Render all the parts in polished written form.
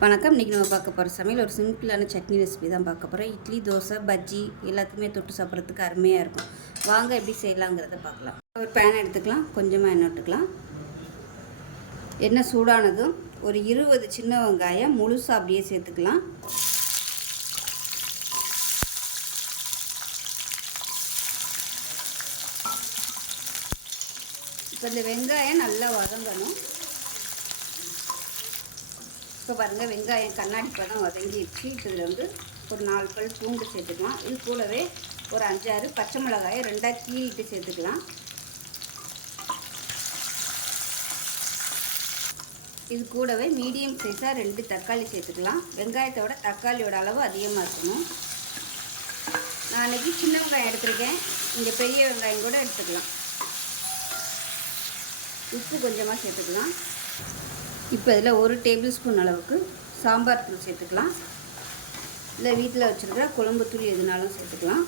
வணக்கம். இன்றைக்கி நம்ம பார்க்க போகிற சமையல் ஒரு சிம்பிளான சட்னி ரெசிபி தான் பார்க்க போகிறோம். இட்லி, தோசை, பஜ்ஜி எல்லாத்துக்குமே தொட்டு சாப்பிட்றதுக்கு அருமையாக இருக்கும். வாங்க எப்படி செய்யலாங்கிறத பார்க்கலாம். ஒரு பேன் எடுத்துக்கலாம், கொஞ்சமாக எண்ணெய் விட்டுக்கலாம். எண்ணெய் சூடானதும் ஒரு 20 சின்ன வெங்காயம் முழுசாக அப்படியே சேர்த்துக்கலாம். இப்போ இந்த வெங்காயம் நல்லா வதங்கணும். இப்போ பாருங்கள், வெங்காயம் கண்ணாடி பதம் வதங்கிடுச்சு. இப்போ இதில் வந்து ஒரு 4 பல் பூண்டு சேர்த்துக்கலாம். இது கூடவே ஒரு 5-6 பச்சை மிளகாயை 2ஆக கீறிட்டு சேர்த்துக்கலாம். இது கூடவே மீடியம் சைஸாக 2 தக்காளி சேர்த்துக்கலாம். வெங்காயத்தோட தக்காளியோட அளவு அதிகமாக இருக்கணும். நான் அன்றைக்கி சின்ன வெங்காயம் எடுத்துருக்கேன், இங்கே பெரிய வெங்காயம் கூட எடுத்துக்கலாம். உப்பு கொஞ்சமாக சேர்த்துக்கலாம். இப்போ இதில் 1 டேபிள் ஸ்பூன் அளவுக்கு சாம்பார் தூள் சேர்த்துக்கலாம். இல்லை வீட்டில் வச்சுருக்கிற குழம்பு தூள் எதுனாலும் சேர்த்துக்கலாம்.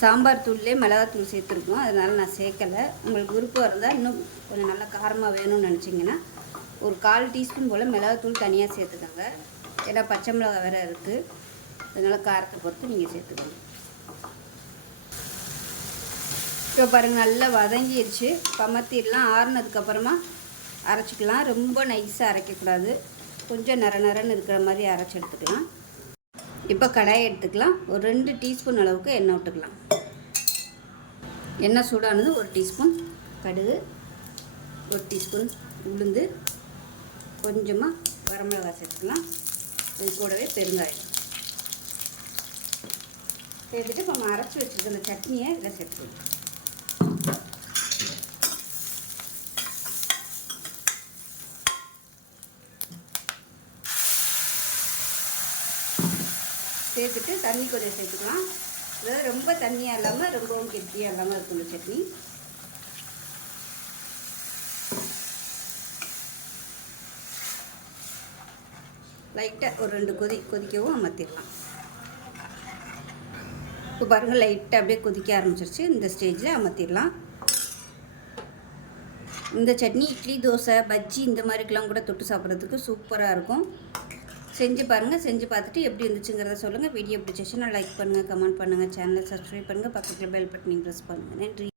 சாம்பார் தூள்லேயே மிளகாத்தூள் சேர்த்துருக்கோம், அதனால் நான் சேர்க்கலை. உங்களுக்கு விருப்பம் இருந்தால் இன்னும் கொஞ்சம் நல்லா காரமாக வேணும்னு நினச்சிங்கன்னா ஒரு 1/4 டீஸ்பூன் போல் மிளகாத்தூள் தனியாக சேர்த்துக்கோங்க. ஏன்னா பச்சை மிளகா வேறு இருக்குது, அதனால் காரத்தை பொறுத்து நீங்கள் சேர்த்துக்கோங்க. இப்போ பாருங்கள், நல்லா வதங்கிடுச்சு. கமத்திடலாம். ஆறுனதுக்கப்புறமா அரைச்சிக்கலாம். ரொம்ப நைஸாக அரைக்கக்கூடாது, கொஞ்சம் நரன்னு இருக்கிற மாதிரி அரைச்சி எடுத்துக்கலாம். இப்போ கடாயை எடுத்துக்கலாம். ஒரு 2 டீஸ்பூன் அளவுக்கு எண்ணெய் விட்டுக்கலாம். எண்ணெய் சூடானது 1 டீஸ்பூன் கடுகு, 1 டீஸ்பூன் உளுந்து, கொஞ்சமாக வரமிளகாய் சேர்த்துக்கலாம். இது கூடவே பெருங்காயம் சேர்த்துட்டு இப்போ நம்ம அரைச்சி வச்சுருக்க அந்த சட்னியை இதில் சேர்த்துக்கலாம். சேர்த்துட்டு தண்ணி கொஞ்சம் சேர்த்துக்கலாம். அதாவது ரொம்ப தண்ணியாக இல்லாமல் ரொம்பவும் கெட்டியாக இல்லாமல் இருக்கும் இந்த சட்னி. லைட்டாக ஒரு 2 கொதிக்கவும் அமர்த்திடலாம். இப்போ பாருங்கள், லைட்டாக அப்படியே கொதிக்க ஆரம்பிச்சிருச்சு. இந்த ஸ்டேஜில் அமர்த்திடலாம். இந்த சட்னி இட்லி, தோசை, பஜ்ஜி இந்த மாதிரிக்கெலாம் கூட தொட்டு சாப்பிட்றதுக்கு சூப்பராக இருக்கும். செஞ்சு பாருங்கள். செஞ்சு பார்த்துட்டு எப்படி இருந்துச்சுங்கிறத சொல்லுங்கள். வீடியோ பிடிச்சிச்சுன்னா லைக் பண்ணுங்கள், கமெண்ட் பண்ணுங்கள், சேனலை சப்ஸ்கிரைப் பண்ணுங்கள், பக்கத்தில் பெல் பட்டனையும் ப்ரெஸ் பண்ணுங்கள். நன்றி.